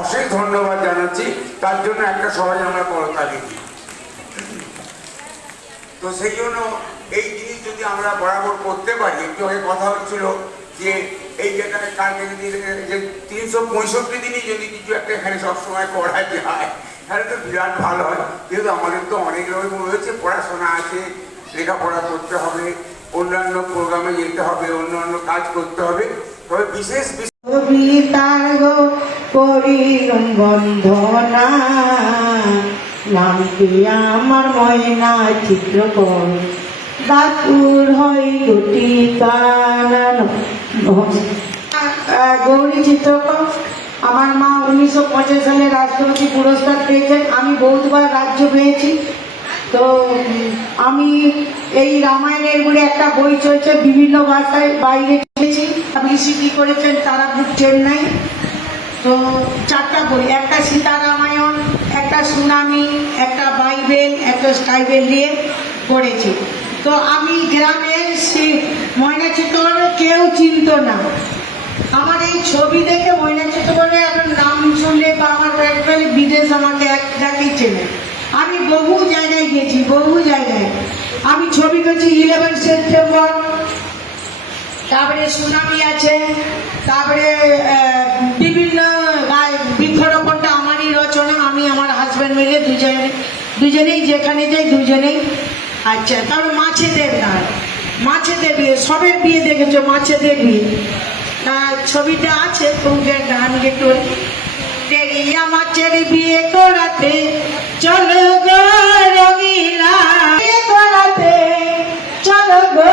অশেষ ধন্যবাদ জানাচ্ছি। তার জন্য একটা সবাই আমরা করতালি দিই তো সেই জন্য এই জিনিস যদি আমরা বরাবর করতে পারি, একটু আগে কথা হচ্ছিল যে এই যেখানে কালকে যদি যে তিনশো পঁয়ষট্টি দিনই যদি কিছু একটা এখানে সবসময় করা যায়, তাহলে তো বিরাট ভালো হয়। যেহেতু আমাদের তো অনেক রকম রয়েছে, পড়াশোনা আছে, লেখাপড়া করতে হবে, অন্যান্য প্রোগ্রামে যেতে হবে, অন্যান্য কাজ করতে হবে। তবে বিশেষ বিশেষ করিলুম বন্ধনা নামটি আমার ময়না চিত্রকর। দাতুর হয় দুটি কানানো গৌরী চিত্রকর আমার মা উনিশশো পঁচাশ সালে রাষ্ট্রপতি পুরস্কার পেয়েছেন। আমি বহুতবার রাজ্য পেয়েছি। তো, আমি এই রামায়ণের বলে একটা বই চলছে, বিভিন্ন ভাষায় বাইরে চলেছি বিসিটি করেছেন? তারাপীঠ চেন্নাই। তো চারটা বই একটা সীতা রামায়ণ একটা সুনামি, একটা বাইবেল, একটা স্কাইবেল নিয়ে পড়েছি। তো আমি গ্রামে সে ময়না চিত্তর কেউ চিনত না। আমার এই ছবি দেখে ময়না চিত্তকরের একটা নাম শুনলে বা আমার একবারে বিদেশ আমাকে এক ডাকেই চেনে। আমি বহু জায়গায় গেছি বহু জায়গায়। আমি ছবি করছি ইলেভেন সেপ্টেম্বর তারপরে সুনামি আছে? তারপরে বিভিন্ন বৃক্ষরোপণটা আমারই রচনা আমি আমার হাজব্যান্ড মিলে দুজনে দুজনেই যেখানে যাই দুজনেই আচ্ছা তারপরে মাছেদের গান মাছেদের বিয়ে সবের বিয়ে দেখেছ মাছেদের আহ, ছবিটা আছে তোমাকে গান একটু টেরিয়া মাছের বিয়ে করাতে চলো গো রঙিলা। করাতে চলো গো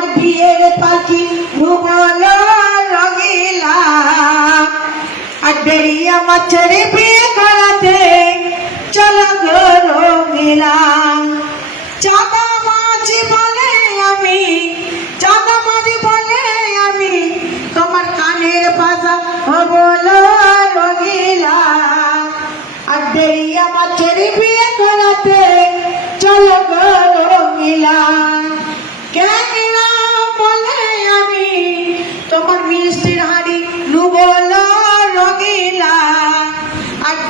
তোমার বিয়ের পাখি ভূগোল রঙিলা আর দেরিয়া মাছের বিয়ে করাতে চলো গো রঙিলা চাঁদা মাছ বলে আমি চাঁদা মাছ বলে আমি তোমার কানের পাশা বলো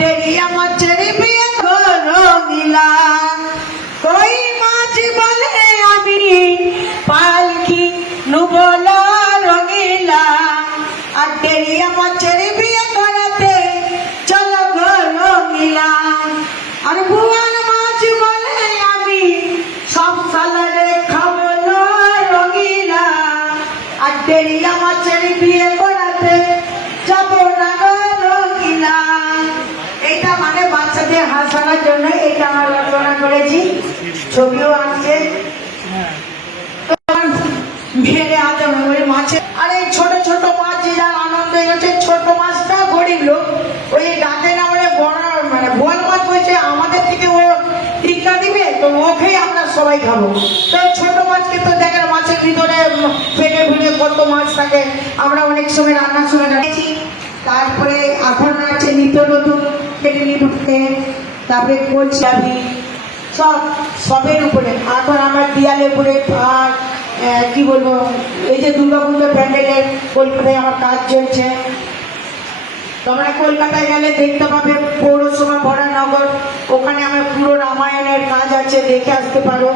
আর দেরিয়া মাছের বিয়ে গো হাসানোর জন্য এটা আমার রচনা করেছি। ছবিও আছে ভেড়ে হাতে করে মাছে। আর এই ছোট ছোট মাছ যে যার আনন্দ হচ্ছে ছোট মাছটা গরিব লোক। ওই ডাকে না বলে বড় মানে বোয়াল মাছ বলছে আমাদের থেকে ও টিকা দিবে, তো ওকেই আমরা সবাই খাব। তো ছোট মাছকে তো দেখেন মাছের ভিতরে পেটে ভুলে কত মাছ থাকে। আমরা অনেক সময় রান্নার সময় রাখছি তারপরে এখন আছে নিত্য নতুন পেটে ঢুকতে, তারপরে কলচাবি সব সবের উপরে। এখন আমার দেয়ালের উপরে আর কি বলব, এই যে দুর্গাপুজো প্যান্ডেলের কলকাতায় আমার কাজ চলছে। তোমরা কলকাতায় গেলে দেখতে পাবে পৌরসভা বরানগর ওখানে আমার পুরো রামায়ণের কাজ আছে, দেখে আসতে পারো।